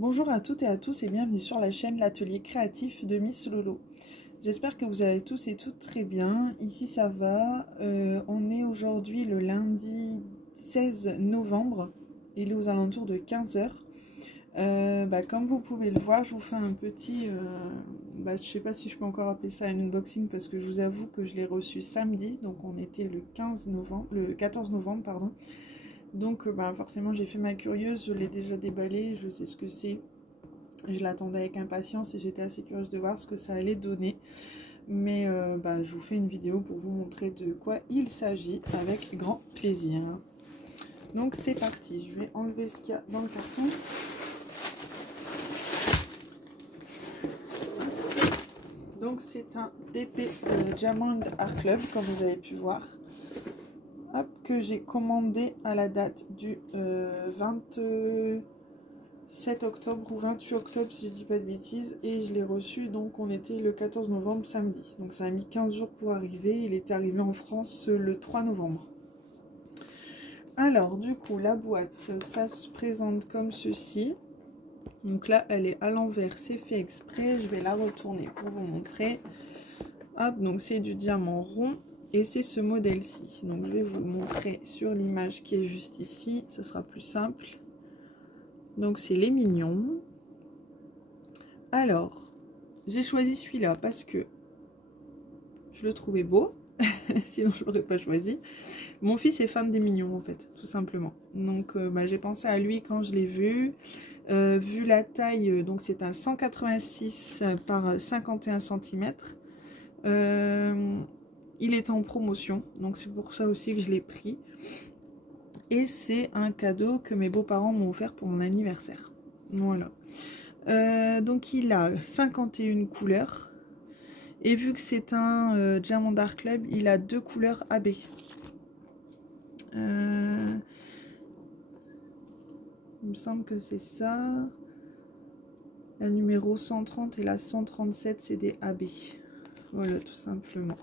Bonjour à toutes et à tous et bienvenue sur la chaîne L'Atelier Créatif de Miss Lolo. J'espère que vous allez tous et toutes très bien. Ici ça va, on est aujourd'hui le lundi 16 novembre, il est aux alentours de 15 h. Comme vous pouvez le voir, je vous fais un petit, je sais pas si je peux encore appeler ça un unboxing parce que je vous avoue que je l'ai reçu samedi, donc on était le 14 novembre, pardon. Donc forcément j'ai fait ma curieuse, je l'ai déjà déballé, je sais ce que c'est. Je l'attendais avec impatience et j'étais assez curieuse de voir ce que ça allait donner. Mais je vous fais une vidéo pour vous montrer de quoi il s'agit avec grand plaisir. Donc c'est parti, je vais enlever ce qu'il y a dans le carton. Donc c'est un DP Diamond Art Club, comme vous avez pu voir. Hop, que j'ai commandé à la date du 27 octobre ou 28 octobre si je dis pas de bêtises, et je l'ai reçu, donc on était le 14 novembre samedi, donc ça a mis 15 jours pour arriver. Il était arrivé en France le 3 novembre. Alors du coup la boîte, ça se présente comme ceci. Donc là elle est à l'envers, c'est fait exprès, je vais la retourner pour vous montrer. Hop, donc c'est du diamant rond. Et c'est ce modèle-ci. Donc je vais vous le montrer sur l'image qui est juste ici. Ça sera plus simple. Donc c'est les mignons. Alors, j'ai choisi celui-là parce que je le trouvais beau. Sinon je ne l'aurais pas choisi. Mon fils est fan des mignons en fait, tout simplement. Donc j'ai pensé à lui quand je l'ai vu. Vu la taille, donc c'est un 186 par 51 cm. Il est en promotion, donc c'est pour ça aussi que je l'ai pris. Et c'est un cadeau que mes beaux-parents m'ont offert pour mon anniversaire. Voilà. Donc il a 51 couleurs. Et vu que c'est un Diamond Art Club, il a 2 couleurs AB. Il me semble que c'est ça. La numéro 130 et la 137, c'est des AB. Voilà, tout simplement.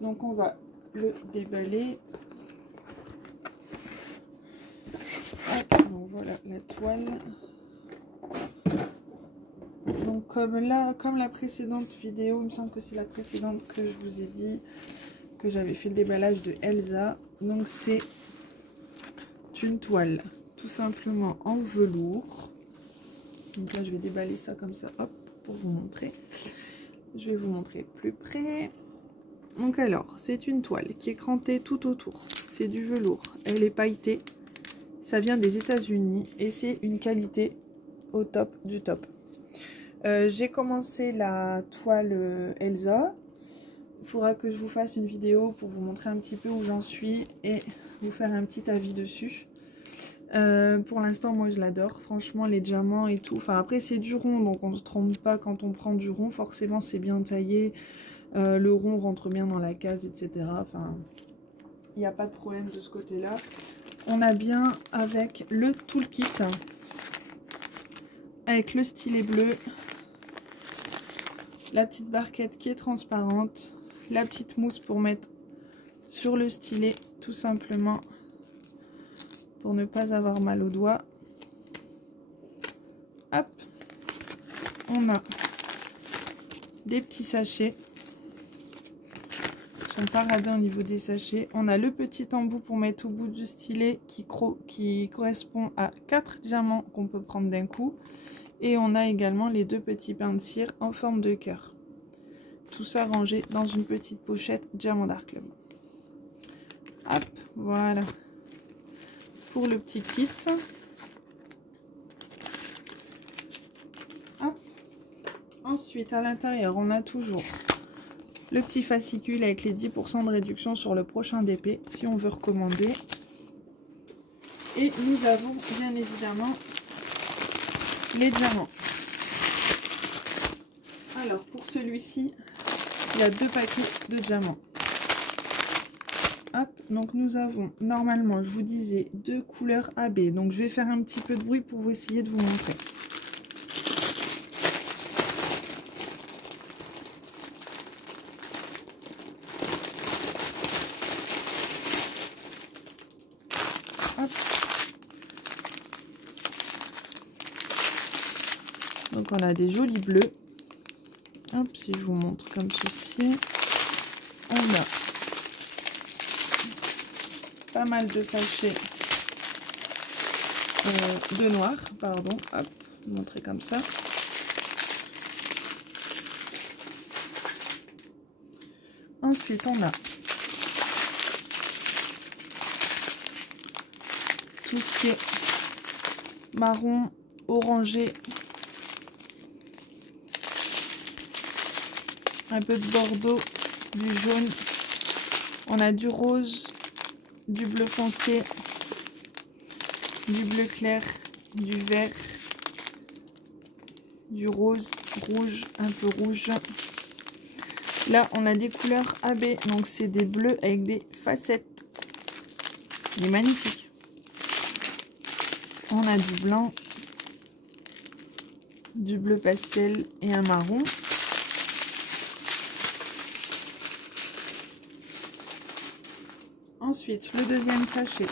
Donc on va le déballer. Donc voilà la toile. Donc comme la précédente vidéo, il me semble que c'est la précédente que je vous ai dit que j'avais fait le déballage de Elsa. Donc c'est une toile tout simplement en velours. Donc là je vais déballer ça comme ça, hop, pour vous montrer. Je vais vous montrer de plus près. Donc alors, c'est une toile qui est crantée tout autour. C'est du velours. Elle est pailletée. Ça vient des États-Unis et c'est une qualité au top du top. J'ai commencé la toile Elsa. Il faudra que je vous fasse une vidéo pour vous montrer un petit peu où j'en suis et vous faire un petit avis dessus. Pour l'instant, moi je l'adore. Franchement, les diamants et tout. Enfin, après, c'est du rond, donc on ne se trompe pas quand on prend du rond. Forcément, c'est bien taillé. Le rond rentre bien dans la case, etc. Enfin, il n'y a pas de problème de ce côté-là. On a bien avec le toolkit, avec le stylet bleu, la petite barquette qui est transparente, la petite mousse pour mettre sur le stylet, tout simplement, pour ne pas avoir mal aux doigts. Hop, on a des petits sachets. Sont pas radins au niveau des sachets. On a le petit embout pour mettre au bout du stylet qui correspond à 4 diamants qu'on peut prendre d'un coup. Et on a également les 2 petits pains de cire en forme de cœur. Tout ça rangé dans une petite pochette Diamond Art Club. Hop, voilà. Pour le petit kit. Hop. Ensuite, à l'intérieur, on a toujours le petit fascicule avec les 10% de réduction sur le prochain DP si on veut recommander. Et nous avons bien évidemment les diamants. Alors pour celui-ci, il y a 2 paquets de diamants. Hop, donc nous avons normalement, je vous disais, 2 couleurs AB. Donc je vais faire un petit peu de bruit pour vous essayer de vous montrer. Donc on a des jolis bleus. Hop, si je vous montre comme ceci. On a pas mal de sachets de noir, pardon. Hop, montrer comme ça. Ensuite, on a tout ce qui est marron, orangé, un peu de bordeaux, du jaune. On a du rose, du bleu foncé, du bleu clair, du vert, du rose, rouge, un peu rouge. Là, on a des couleurs AB, donc c'est des bleus avec des facettes. Il est magnifique. On a du blanc, du bleu pastel et un marron. Ensuite, le deuxième sachet.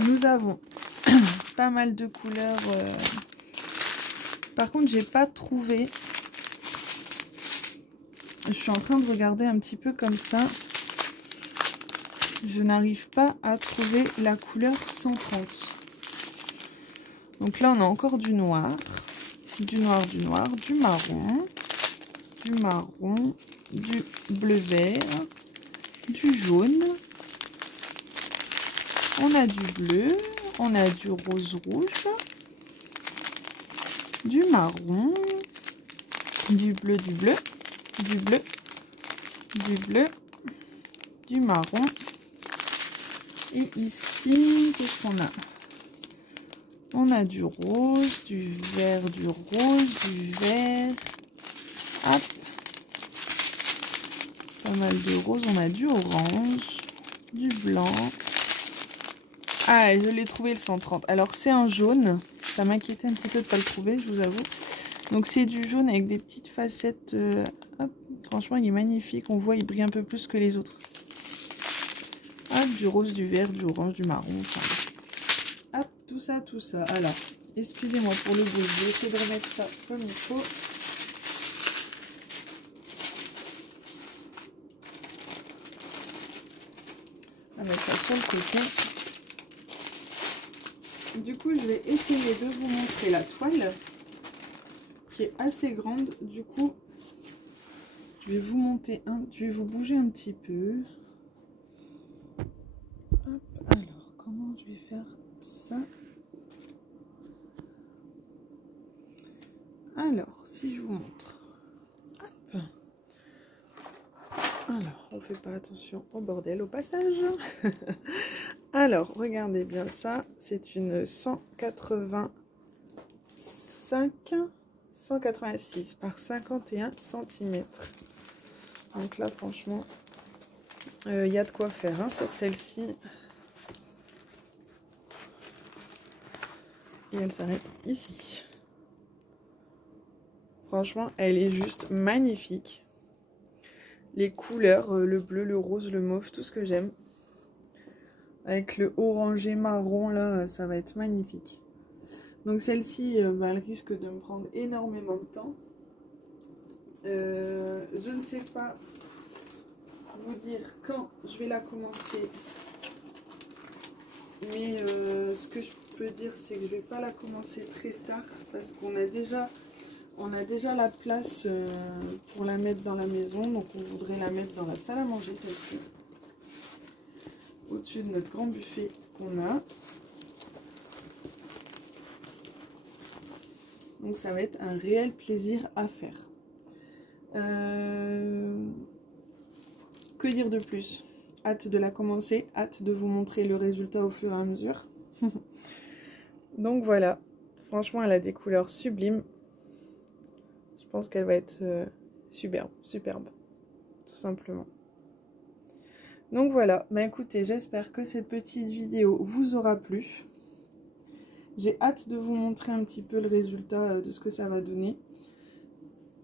Nous avons pas mal de couleurs. Par contre, j'ai pas trouvé. Je suis en train de regarder un petit peu comme ça. Je n'arrive pas à trouver la couleur 130. Donc là, on a encore du noir. Du noir, du noir, du marron, du bleu vert, du jaune. On a du bleu, on a du rose rouge, du marron, du bleu, du bleu, du bleu, du bleu, du marron. Et ici, qu'est-ce qu'on a? On a du rose, du vert, du rose, du vert. Hop. Pas mal de rose. On a du orange, du blanc. Ah, je l'ai trouvé le 130. Alors, c'est un jaune. Ça m'inquiétait un petit peu de ne pas le trouver, je vous avoue. Donc, c'est du jaune avec des petites facettes. Hop. Franchement, il est magnifique. On voit, il brille un peu plus que les autres. Hop, du rose, du vert, du orange, du marron. Enfin, hop, tout ça, tout ça. Alors, excusez-moi pour le bruit. Je vais essayer de remettre ça comme il faut. On va mettre ça sur le côté. Du coup, je vais essayer de vous montrer la toile qui est assez grande. Du coup, je vais vous bouger un petit peu. Hop, alors, comment je vais faire ça? Alors, si je vous montre. Hop. Alors, on fait pas attention au bordel au passage. Alors, regardez bien ça. C'est une 186 par 51 cm. Donc là, franchement, il y a de quoi faire hein, sur celle-ci. Et elle s'arrête ici. Franchement, elle est juste magnifique. Les couleurs, le bleu, le rose, le mauve, tout ce que j'aime. Avec le orangé marron, là, ça va être magnifique. Donc celle-ci, elle risque de me prendre énormément de temps. Je ne sais pas vous dire quand je vais la commencer. Mais ce que je peux dire, c'est que je ne vais pas la commencer très tard. Parce qu'on a déjà la place pour la mettre dans la maison. Donc on voudrait la mettre dans la salle à manger, celle-ci. Au-dessus de notre grand buffet qu'on a. Donc ça va être un réel plaisir à faire. Que dire de plus? Hâte de la commencer, hâte de vous montrer le résultat au fur et à mesure. Donc voilà, franchement elle a des couleurs sublimes. Je pense qu'elle va être superbe, tout simplement. Donc voilà, bah écoutez, j'espère que cette petite vidéo vous aura plu. J'ai hâte de vous montrer un petit peu le résultat de ce que ça va donner.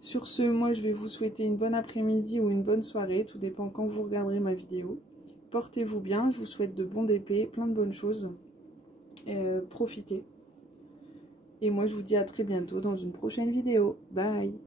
Sur ce, moi je vais vous souhaiter une bonne après-midi ou une bonne soirée, tout dépend quand vous regarderez ma vidéo. portez-vous bien, je vous souhaite de bons DP, plein de bonnes choses. Profitez. Et moi je vous dis à très bientôt dans une prochaine vidéo. Bye!